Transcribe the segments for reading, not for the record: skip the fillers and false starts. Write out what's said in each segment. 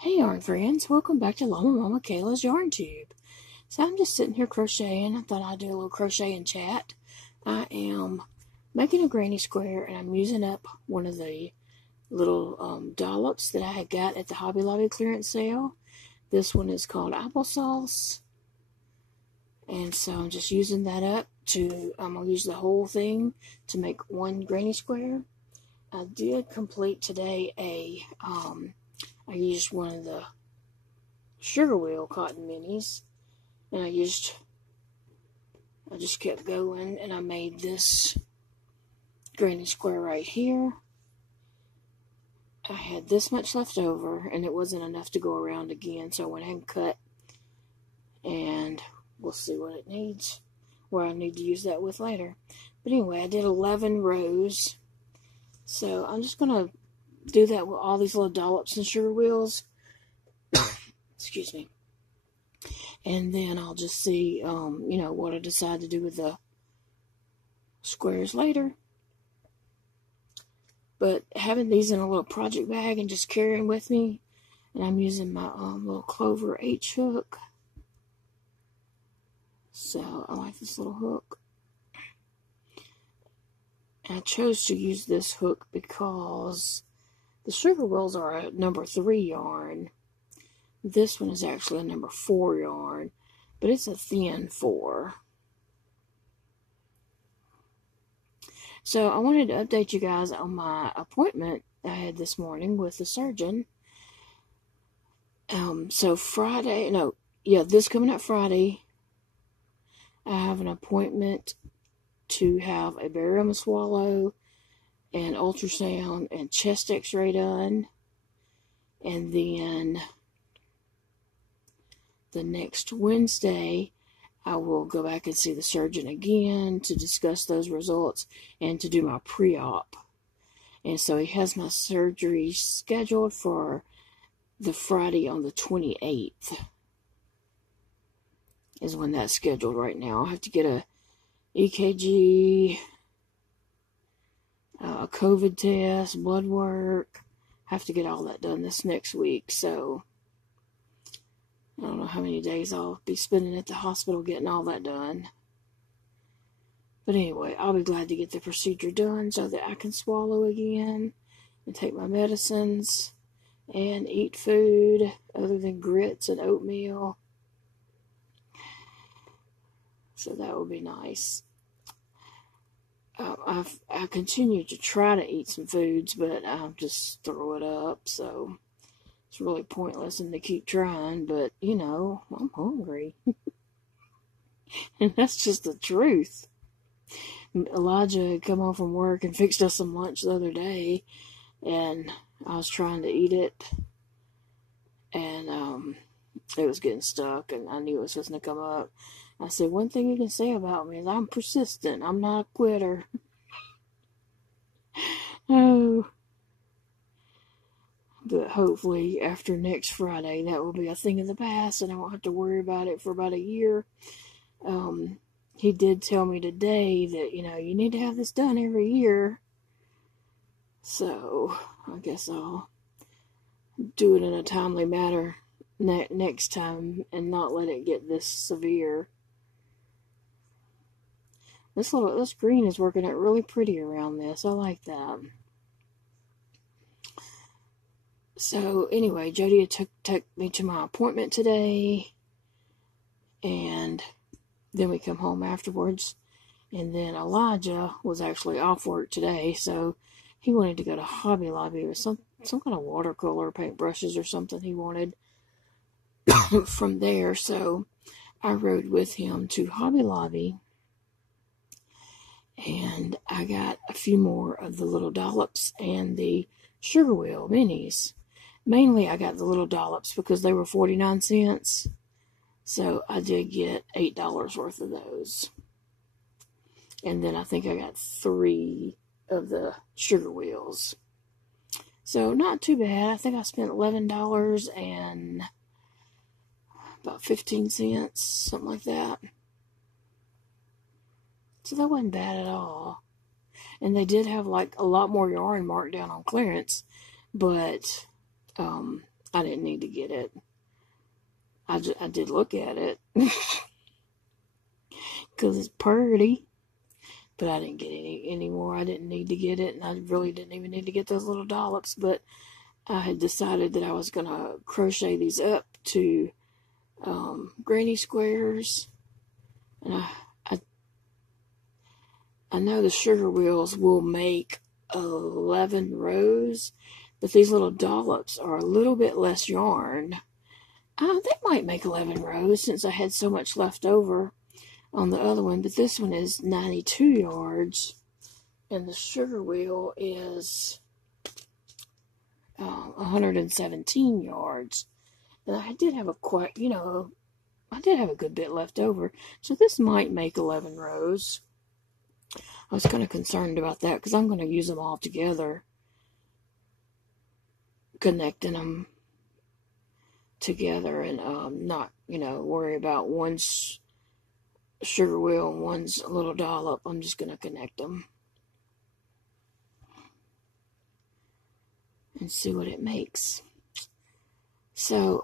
Hey yarn friends, welcome back to LlamaMamaKayla's Yarn Tube. So I'm just sitting here crocheting. I thought I'd do a little crochet and chat. I am making a granny square and I'm using up one of the little dollops that I had got at the Hobby Lobby clearance sale. This one is called applesauce. And so I'm just using that up to, I'm going to use the whole thing to make one granny square. I did complete today I used one of the sugar wheel cotton minis, and I just kept going, and I made this granny square right here. I had this much left over, and it wasn't enough to go around again, so I went ahead and cut, and we'll see what it needs, where I need to use that with later. But anyway, I did 11 rows, so I'm just going to do that with all these little dollops and sugar wheels. Excuse me. And then I'll just see, what I decide to do with the squares later. But having these in a little project bag and just carrying with me, and I'm using my little Clover H hook. So I like this little hook. And I chose to use this hook because the sugar wheels are a number 3 yarn. This one is actually a number 4 yarn, but it's a thin 4. So I wanted to update you guys on my appointment I had this morning with the surgeon. So this coming up Friday, I have an appointment to have a barium and swallow, and ultrasound and chest x-ray done. And then the next Wednesday, I will go back and see the surgeon again to discuss those results and to do my pre-op. And so he has my surgery scheduled for the Friday on the 28th. Is when that's scheduled right now. I have to get a EKG, a COVID test, blood work. Have to get all that done this next week, so I don't know how many days I'll be spending at the hospital getting all that done. But anyway, I'll be glad to get the procedure done so that I can swallow again and take my medicines and eat food other than grits and oatmeal. So that would be nice. I continue to try to eat some foods, but I'll just throw it up, so it's really pointless and to keep trying, but, I'm hungry. And that's just the truth. Elijah had come home from work and fixed us some lunch the other day, and I was trying to eat it, and it was getting stuck, and I knew it was supposed to come up. I said, one thing you can say about me is I'm persistent. I'm not a quitter. Oh. But hopefully after next Friday, that will be a thing of the past, and I won't have to worry about it for about a year. He did tell me today that, you need to have this done every year. So I guess I'll do it in a timely manner next time and not let it get this severe. This green is working out really pretty around this. I like that. So anyway, Jody took me to my appointment today, and then we come home afterwards, and then Elijah was actually off work today, so he wanted to go to Hobby Lobby with some kind of watercolor paintbrushes or something he wanted from there. So I rode with him to Hobby Lobby, and I got a few more of the little dollops and the sugar wheel minis. Mainly I got the little dollops because they were 49 cents. So I did get $8 worth of those. And then I think I got 3 of the sugar wheels. So not too bad. I think I spent $11 and about 15 cents, something like that. So that wasn't bad at all. And they did have like a lot more yarn marked down on clearance, but I didn't need to get it. I did look at it because it's pretty, but I didn't get any more. I didn't need to get it, and I really didn't even need to get those little dollops, but I had decided that I was going to crochet these up to granny squares, and I know the sugar wheels will make 11 rows, but these little dollops are a little bit less yarn. They might make 11 rows since I had so much left over on the other one, but this one is 92 yards, and the sugar wheel is 117 yards. And I did have I did have a good bit left over, so this might make 11 rows. I was kind of concerned about that because I'm going to use them all together, connecting them together, and not, worry about one's sugar wheel and one's little dollop. I'm just going to connect them and see what it makes. So,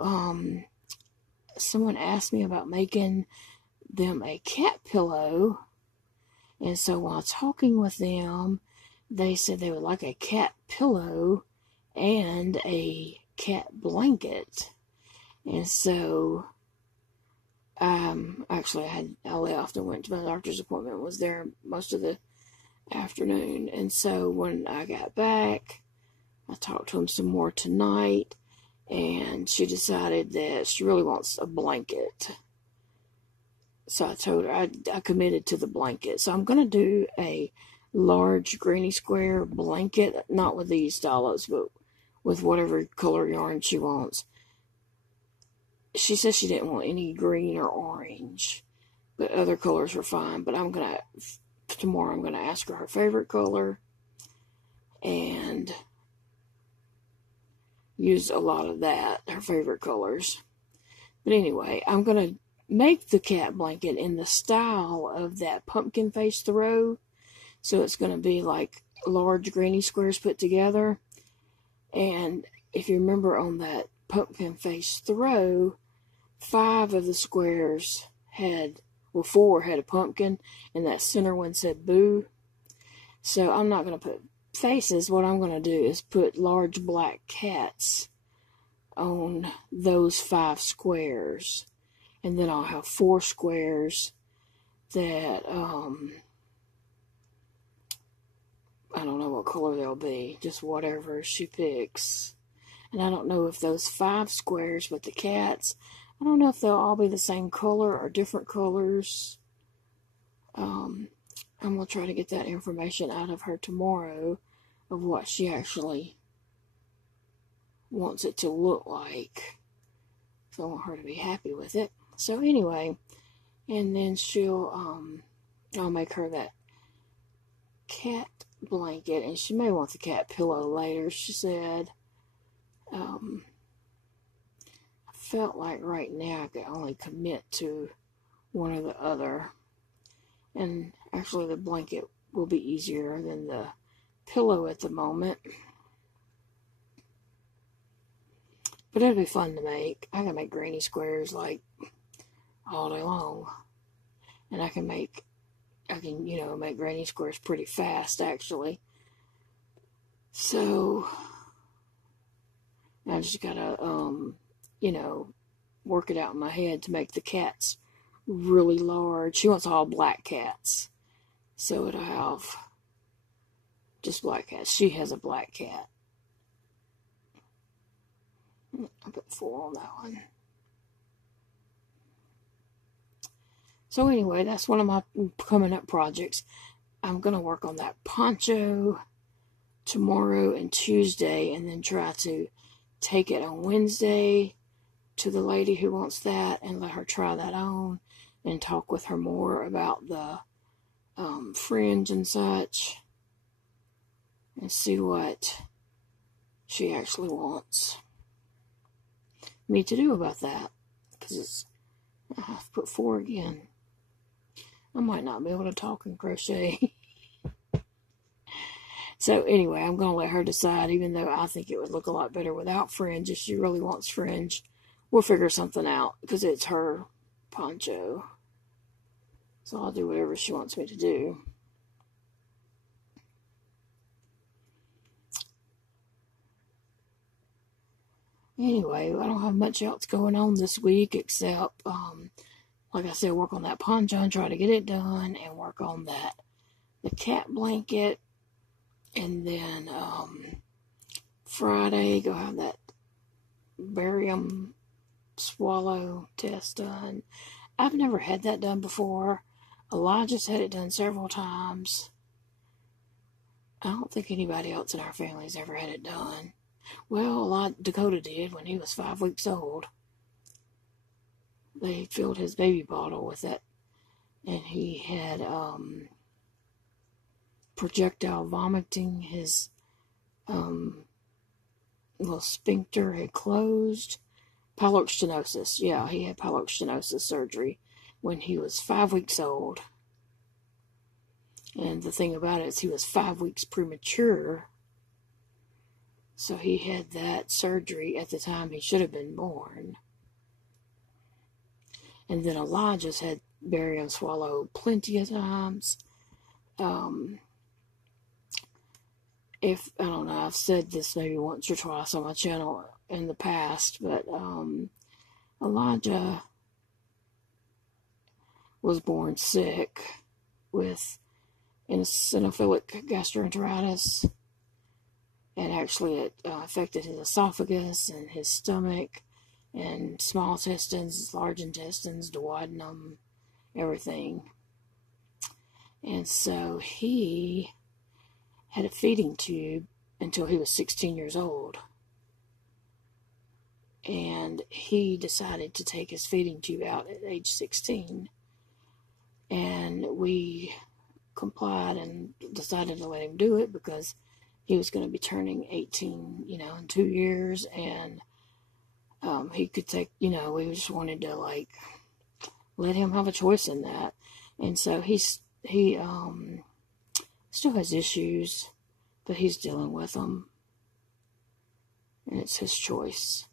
someone asked me about making them a cat pillow, and so while talking with them, they said they would like a cat pillow and a cat blanket. And so, actually I left and went to my doctor's appointment, was there most of the afternoon, and so when I got back, I talked to him some more tonight, and she decided that she really wants a blanket. So I told her I committed to the blanket. So I'm going to do a large granny square blanket, not with these dollops, but with whatever color yarn she wants. She said she didn't want any green or orange, but other colors were fine. But tomorrow I'm going to ask her favorite color and use a lot of that, her favorite colors. But anyway, I'm going to make the cat blanket in the style of that pumpkin face throw. So it's going to be like large granny squares put together. And if you remember on that pumpkin face throw, 5 of the squares had, 4 had a pumpkin, and that center one said boo. So I'm not going to put faces. What I'm going to do is put large black cats on those 5 squares. And then I'll have 4 squares that, I don't know what color they'll be, just whatever she picks. And I don't know if those 5 squares with the cats, I don't know if they'll all be the same color or different colors. I'm going to try to get that information out of her tomorrow of what she actually wants it to look like. So I want her to be happy with it. So anyway, and then I'll make her that cat blanket, and she may want the cat pillow later, she said. I felt like right now I could only commit to one or the other. And actually the blanket will be easier than the pillow at the moment. But it'll be fun to make. I can make granny squares like all day long. And I can make granny squares pretty fast, actually. So I just gotta, work it out in my head to make the cats really large. She wants all black cats. So it'll have just black cats. She has a black cat. I put 4 on that one. So anyway, that's one of my coming up projects. I'm going to work on that poncho tomorrow and Tuesday, and then try to take it on Wednesday to the lady who wants that and let her try that on and talk with her more about the fringe and such and see what she actually wants me to do about that, because I have to put 4 again. I might not be able to talk and crochet. So anyway, I'm going to let her decide, even though I think it would look a lot better without fringe. If she really wants fringe, we'll figure something out, because it's her poncho. So I'll do whatever she wants me to do. Anyway, I don't have much else going on this week except, like I said, work on that poncho and try to get it done, and work on the cat blanket. And then Friday, go have that barium swallow test done. I've never had that done before. Elijah's had it done several times. I don't think anybody else in our family's ever had it done. Well, Dakota did when he was 5 weeks old. They filled his baby bottle with it, and he had projectile vomiting. His little sphincter had closed. Pyloric stenosis. Yeah, he had pyloric stenosis surgery when he was 5 weeks old. And the thing about it is he was 5 weeks premature. So he had that surgery at the time he should have been born. And then Elijah's had barium swallow plenty of times. If, I don't know, I've said this maybe once or twice on my channel in the past, but Elijah was born sick with eosinophilic gastroenteritis. And actually it affected his esophagus and his stomach and small intestines, large intestines, duodenum, everything. And so he had a feeding tube until he was 16 years old. And he decided to take his feeding tube out at age 16. And we complied and decided to let him do it because he was going to be turning 18, in 2 years, and he could take, we just wanted to, let him have a choice in that. And so he still has issues, but he's dealing with them, and it's his choice.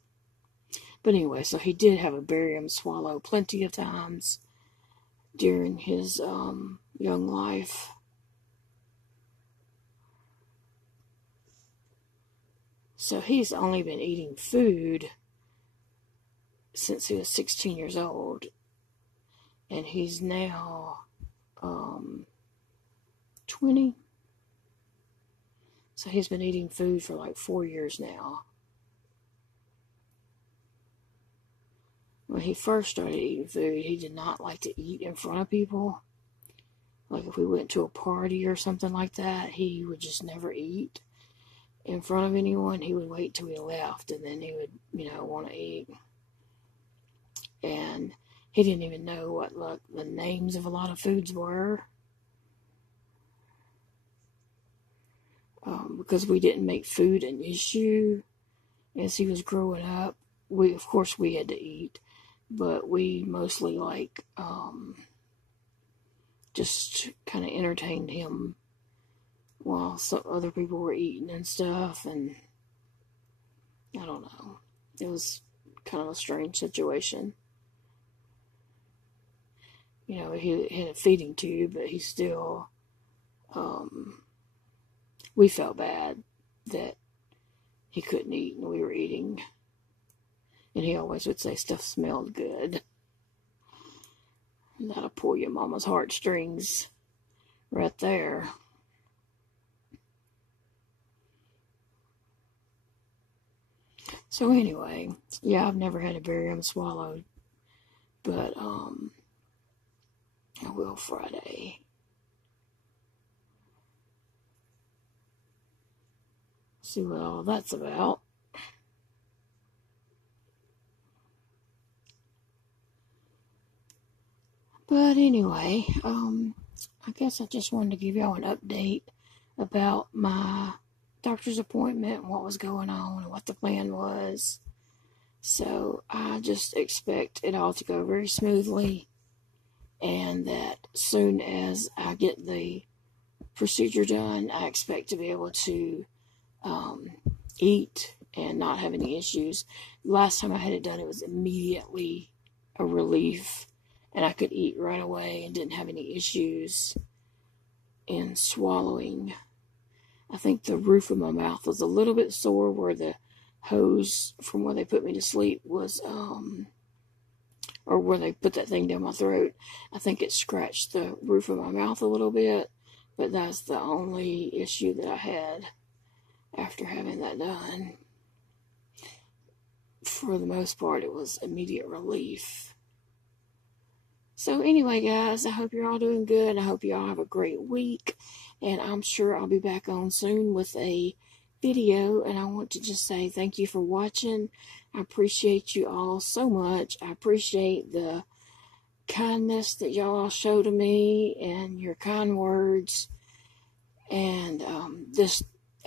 But anyway, so he did have a barium swallow plenty of times during his young life. So he's only been eating food since he was 16 years old. And he's now 20. So he's been eating food for 4 years now. When he first started eating food, he did not like to eat in front of people. Like if we went to a party or something like that, he would just never eat in front of anyone. He would wait till we left, and then he would, want to eat. And he didn't even know what the names of a lot of foods were. Because we didn't make food an issue as he was growing up. Of course we had to eat, but we mostly just kind of entertained him while some other people were eating and stuff, and I don't know. It was kind of a strange situation. He had a feeding tube, but he still, we felt bad that he couldn't eat and we were eating. And he always would say stuff smelled good. And that'll pull your mama's heartstrings right there. So anyway, yeah, I've never had a barium swallow, but I will Friday. See what all that's about. But anyway, I guess I just wanted to give y'all an update about my doctor's appointment and what was going on and what the plan was. So I just expect it all to go very smoothly, and that soon as I get the procedure done, I expect to be able to eat and not have any issues. Last time I had it done, it was immediately a relief, and I could eat right away and didn't have any issues in swallowing. I think the roof of my mouth was a little bit sore where the hose from where they put me to sleep was, or where they put that thing down my throat. I think it scratched the roof of my mouth a little bit, but that's the only issue that I had after having that done. For the most part, it was immediate relief. So anyway, guys, I hope you're all doing good. I hope you all have a great week, and I'm sure I'll be back on soon with a video, and I want to just say thank you for watching. I appreciate you all so much. I appreciate the kindness that y'all show to me and your kind words, and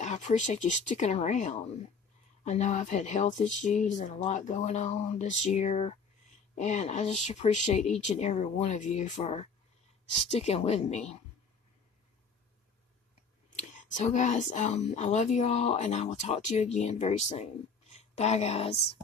I appreciate you sticking around. I know I've had health issues and a lot going on this year, and I just appreciate each and every one of you for sticking with me. So guys, I love you all, and I will talk to you again very soon. Bye, guys.